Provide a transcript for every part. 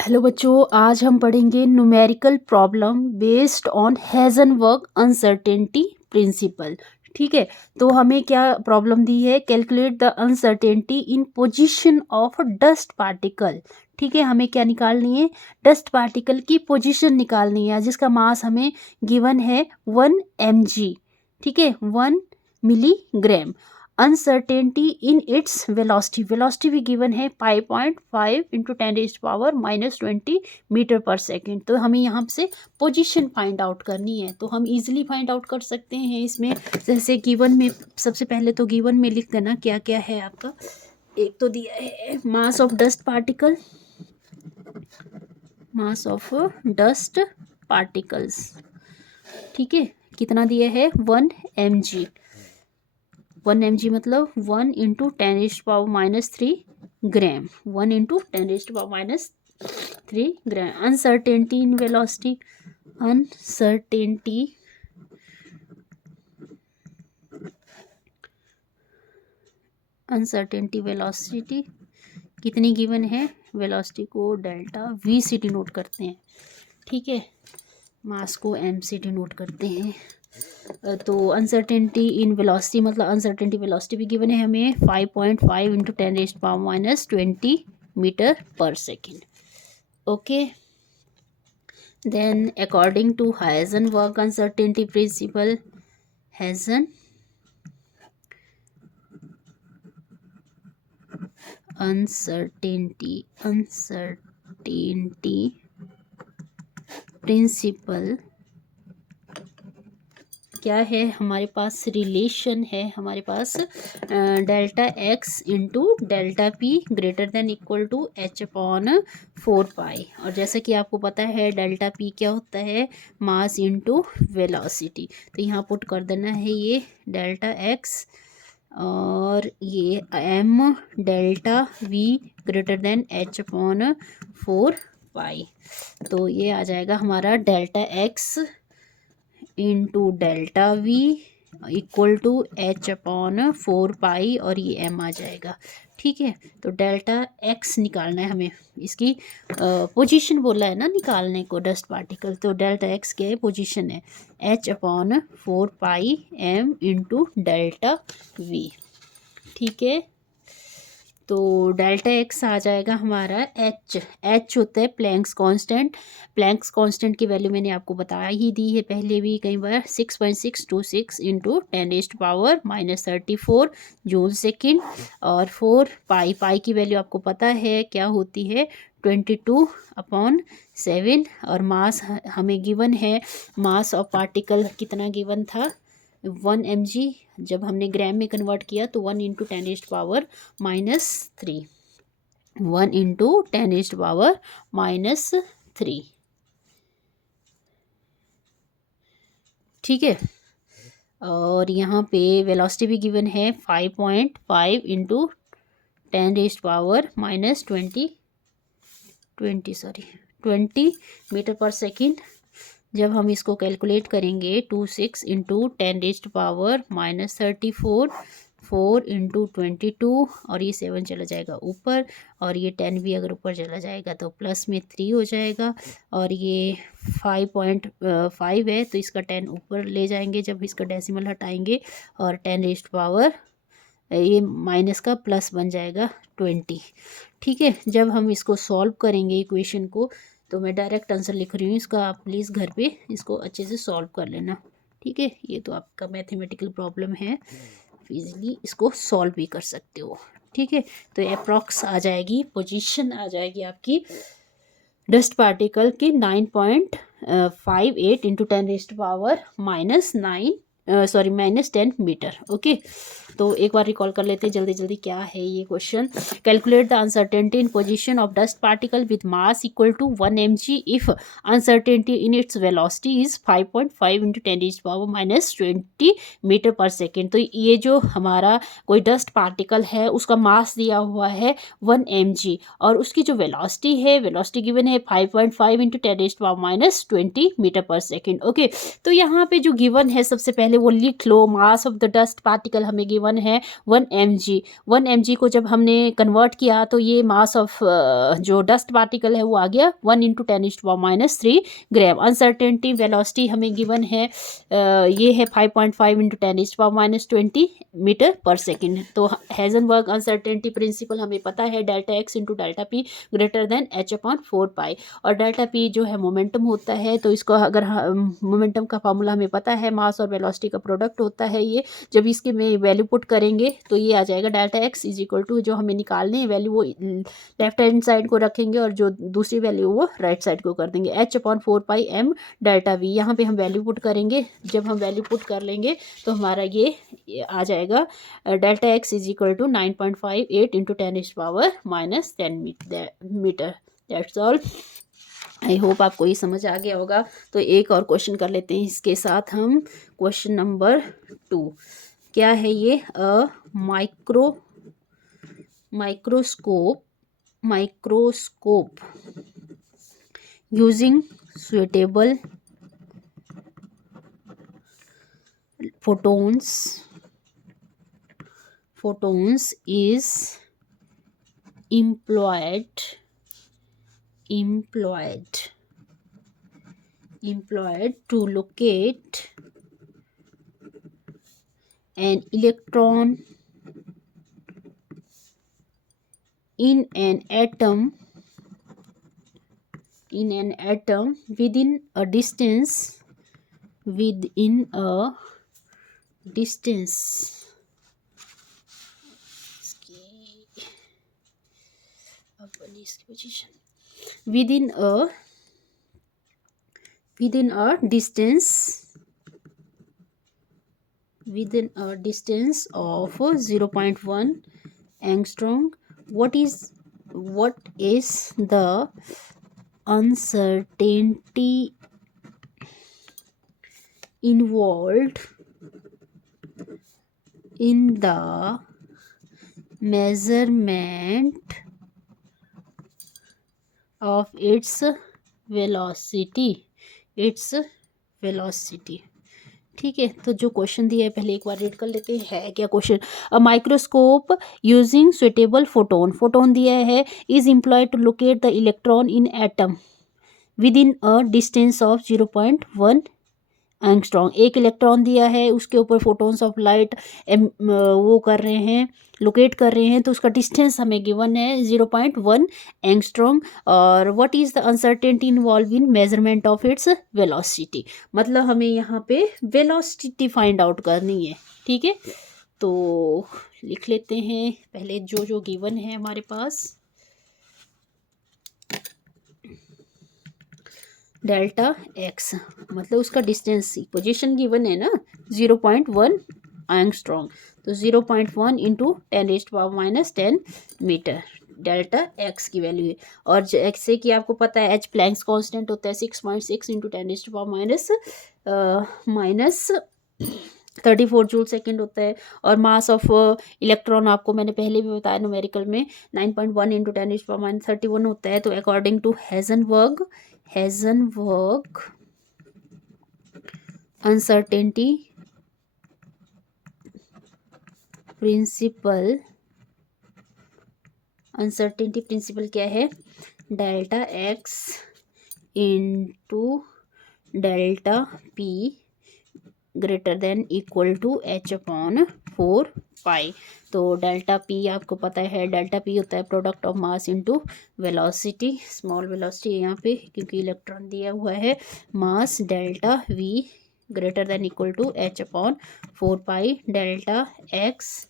Hello बच्चों, आज हम पढ़ेंगे numerical problem based on Heisenberg uncertainty principle. ठीक है, तो हमें क्या प्रॉब्लम दी है? Calculate the uncertainty in position of dust particle. ठीक है, हमें क्या निकालनी है? डस्ट पार्टिकल की पोजीशन निकालनी है, जिसका मास हमें गिवन है 1 mg। ठीक है, 1 milligram. Uncertainty in its velocity, velocity भी गिवन है 5.5 इंटू 10⁻⁻20 मीटर पर सेकेंड। तो हमें यहाँ से पोजीशन फाइंड आउट करनी है, तो हम इजीली फाइंड आउट कर सकते हैं इसमें। जैसे गिवन में सबसे पहले तो गिवन में लिख देना क्या क्या है आपका। एक तो दिया है mass of dust particle, mass of dust particles. ठीक है, कितना दिया है? 1 mg। 1 mg मतलब 1 into 10⁻³ gram. 1 into 10⁻³ gram. Uncertainty in velocity, uncertainty uncertainty velocity कितनी गिवन है? वेलोसिटी को डेल्टा वी सी डिनोट करते हैं। ठीक है, मास को एम से डिनोट करते हैं। तो अनसर्टेनिटी इन वेलोसिटी मतलब अनसर्टेनिटी वेलोसिटी भी गिवन है हमें 5.5 into 10⁻⁻20 metre per second. Okay, then according to Heisenberg uncertainty principle, uncertainty principle क्या है? हमारे पास रिलेशन है, हमारे पास delta X into delta P greater than equal to h/4 pi. और जैसा कि आपको पता है डेल्टा पी क्या होता है? Mass into velocity. तो यहाँ पुट कर देना है ये डेल्टा एक्स और ये m delta v greater than h/4 pi. तो ये आ जाएगा हमारा delta X into delta V equal to h/4 pi और ये m आ जाएगा। ठीक है, तो डेल्टा x निकालना है हमें, इसकी पोजीशन बोला है ना निकालने को डस्ट पार्टिकल। तो डेल्टा x क्या है? पोजीशन है h/4 पाई m इंटू डेल्टा v। ठीक है, तो डेल्टा एक्स आ जाएगा हमारा एच होता है प्लैंक्स कांस्टेंट। प्लैंक्स कांस्टेंट की वैल्यू मैंने आपको बताया ही दी है पहले भी कई बार, 6.626 इंटू 10⁻⁻34 जूल सेकेंड। और 4 पाई की वैल्यू आपको पता है क्या होती है? 22/7। और मास हमें गिवन है, मास ऑफ पार्टिकल कितना गिवन था? 1 mg। जब हमने ग्राम में कन्वर्ट किया तो 1 इंटू 10⁻³ 1 इंटू 10⁻⁻3। ठीक है, और यहाँ पे वेलोसिटी भी गिवन है 5.5 इंटू 10⁻20 मीटर पर सेकेंड। जब हम इसको कैलकुलेट करेंगे 26 इंटू 10⁻⁻34 4 इंटू 22 और ये 7 चला जाएगा ऊपर और ये 10 भी अगर ऊपर चला जाएगा तो प्लस में 3 हो जाएगा। और ये 5.5 है तो इसका 10 ऊपर ले जाएंगे जब इसका डेसिमल हटाएंगे और 10⁻, ये माइनस का प्लस बन जाएगा 20। ठीक है, जब हम इसको सॉल्व करेंगे इक्वेशन को, तो मैं डायरेक्ट आंसर लिख रही हूँ इसका, आप प्लीज़ घर पे इसको अच्छे से सॉल्व कर लेना। ठीक है, ये तो आपका मैथमेटिकल प्रॉब्लम है, इजीली इसको सॉल्व भी कर सकते हो। ठीक है, तो अप्रॉक्स आ जाएगी, पोजीशन आ जाएगी आपकी डस्ट पार्टिकल की 9.58 इंटू 10⁻⁻9 -10 मीटर। ओके, तो एक बार रिकॉल कर लेते हैं जल्दी जल्दी क्या है ये question. Calculate the uncertainty in position of dust particle with mass equal to 1 mg if uncertainty in its velocity is 5.5 into 10⁻⁻20 metre per second. तो ये जो हमारा कोई डस्ट पार्टिकल है उसका मास दिया हुआ है 1 mg और उसकी जो वेलोसिटी है, वेलोसिटी गिवन है 5.5 into 10⁻⁻20 metre per second. Okay, तो यहाँ पे जो गिवन है सबसे पहले वो लिख लो। Mass of the dust particle हमें गिवन है 1 mg। 1 mg को जब हमने कन्वर्ट किया तो ये मास ऑफ जो डस्ट पार्टिकल है वो आ गया 1 × 10⁻³ ग्राम। अनसर्टेनिटी वेलोसिटी हमें गिवन है ये है 5.5 × 10⁻20 मीटर पर सेकेंड। तो हेजनबर्ग अनसर्टेनिटी प्रिंसिपल हमें पता है delta X into delta P greater then h/4π। और डेल्टा पी जो है मोमेंटम होता है, तो इसको अगर मोमेंटम का फार्मूला हमें पता है, मास और वेलोसिटी का प्रोडक्ट होता है ये। जब इसके में वैल्यू पुट करेंगे तो ये आ जाएगा delta X is equal to, जो हमें निकालने हैं वैल्यू वो लेफ्ट हैंड साइड को रखेंगे और जो दूसरी वैल्यू वो राइट साइड को कर देंगे। h/4π m डेल्टा वी, यहाँ पे हम वैल्यू पुट करेंगे। जब हम वैल्यू पुट कर लेंगे तो हमारा ये आ जाएगा delta X is equal to 9.58 × 10⁻10 metre. That's all. I hope आपको ये समझ आ गया होगा। तो एक और क्वेश्चन कर लेते हैं इसके साथ हम। क्वेश्चन नंबर 2 क्या है ये? Microscope using suitable photons is employed to locate an electron in an atom within a distance within a distance of 0.1 angstrom. What is the uncertainty involved in the measurement of its velocity? ठीक है, तो जो question दिया है पहले एक बार read कर लेते हैं। है क्या question? A microscope using suitable photon दिया है is employed to locate the electron in atom within a distance of 0.1 angstrom. एक इलेक्ट्रॉन दिया है, उसके ऊपर फोटोन्स ऑफ लाइट वो कर रहे हैं, लोकेट कर रहे हैं, तो उसका डिस्टेंस हमें गिवन है 0.1 एंगस्ट्रॉम। और what is the uncertainty involve in measurement of its velocity, मतलब हमें यहाँ पे वेलोसिटी फाइंड आउट करनी है। ठीक है, तो लिख लेते हैं पहले जो गिवन है हमारे पास। डेल्टा एक्स मतलब उसका डिस्टेंस, पोजीशन गिवन है ना 0.1 एंगस्ट्रॉम, तो 0.1 × 10⁻10 मीटर डेल्टा एक्स की वैल्यू है। और जैसे कि आपको पता है एच प्लैंक्स कांस्टेंट होता है 6.6 × 10⁻−34 जूल सेकेंड होता है। और मास ऑफ इलेक्ट्रॉन आपको मैंने पहले भी बताया न्यूमेरिकल में 9.1 × 10⁻31 होता है। तो according to Heisenberg uncertainty principle क्या है? Delta X into delta P greater than equal to h/4π। तो डेल्टा पी आपको पता है, डेल्टा पी होता है product of mass into velocity. Small velocity यहाँ पे क्योंकि इलेक्ट्रॉन दिया हुआ है। Mass delta V greater than equal to h/4π delta X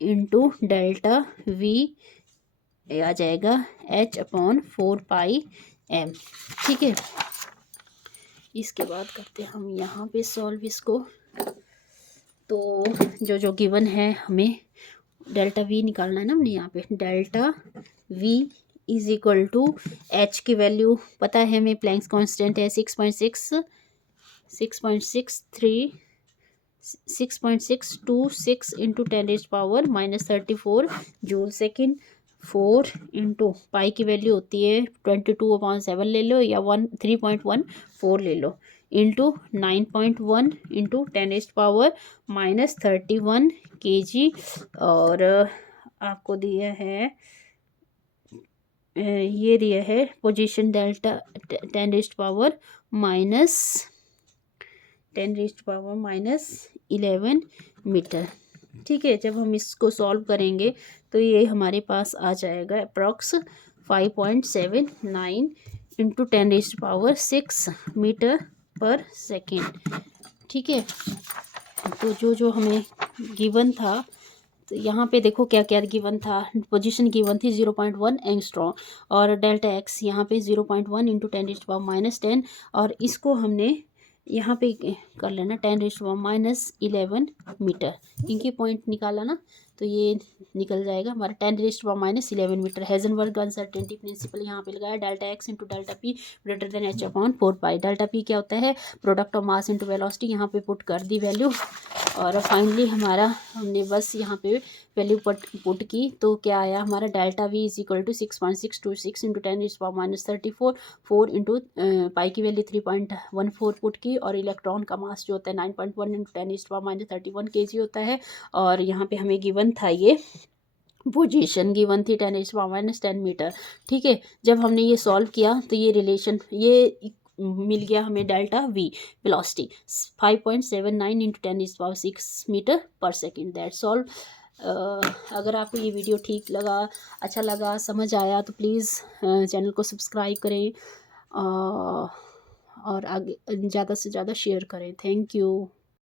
into delta V आ जाएगा h/4π m। ठीक है, इसके बाद करते हैं हम यहाँ पे सॉल्व इसको। तो जो गिवन है हमें डेल्टा वी निकालना है ना हमने यहाँ पे। Delta V is equal to H की वैल्यू पता है हमें, प्लैंक्स कांस्टेंट है 6.626 × 10⁻34 जूल सेकेंड। 4 × पाई की वैल्यू होती है 22/7 ले लो या 3.14 ले लो। Into 9.1 into 10⁻⁻31 kg। और आपको दिया है ये दिया है पोजीशन डेल्टा 10⁻⁻11 मीटर। ठीक है, जब हम इसको सॉल्व करेंगे तो ये हमारे पास आ जाएगा approx 5.79 into 10⁻6 metre per second. ठीक है, तो जो हमें गिवन था, तो यहाँ पे देखो क्या क्या गिवन था। पोजीशन गिवन थी 0.1 एंगस्ट्रॉम और डेल्टा एक्स यहाँ पे 0.1 इंटू 10⁻⁻10 और इसको हमने यहाँ पे कर लेना 10⁻⁻11 मीटर। इनके पॉइंट निकाला ना, तो ये निकल जाएगा हमारा 10⁻⁻11 मीटर। हेजनबर्ग अनसर्टेनिटी प्रिंसिपल यहाँ पे लगाया, delta X into delta P greater than h/4 पाई। डेल्टा पी क्या होता है, product of mass into velocity. यहाँ पे पुट कर दी वैल्यू और फाइनली हमारा हमने बस यहाँ पे वैल्यू पुट की तो क्या आया हमारा, delta V is equal to 6.626 into 10⁻34 4 into pi की वैल्यू 3.14 पुट की और इलेक्ट्रॉन का मास जो होता है 9.1 इंटू 10⁻31 kg होता है। और यहाँ पे हमें गिवन था ये पोजीशन गिवन थी 10⁻10 मीटर। ठीक है, जब हमने ये सॉल्व किया तो ये रिलेशन ये मिल गया हमें delta V velocity 5.79 into 10⁻6 metre per second. That's all. अगर आपको ये वीडियो ठीक लगा, अच्छा लगा, समझ आया तो प्लीज़ चैनल को सब्सक्राइब करें और आगे ज़्यादा से ज़्यादा शेयर करें। Thank you.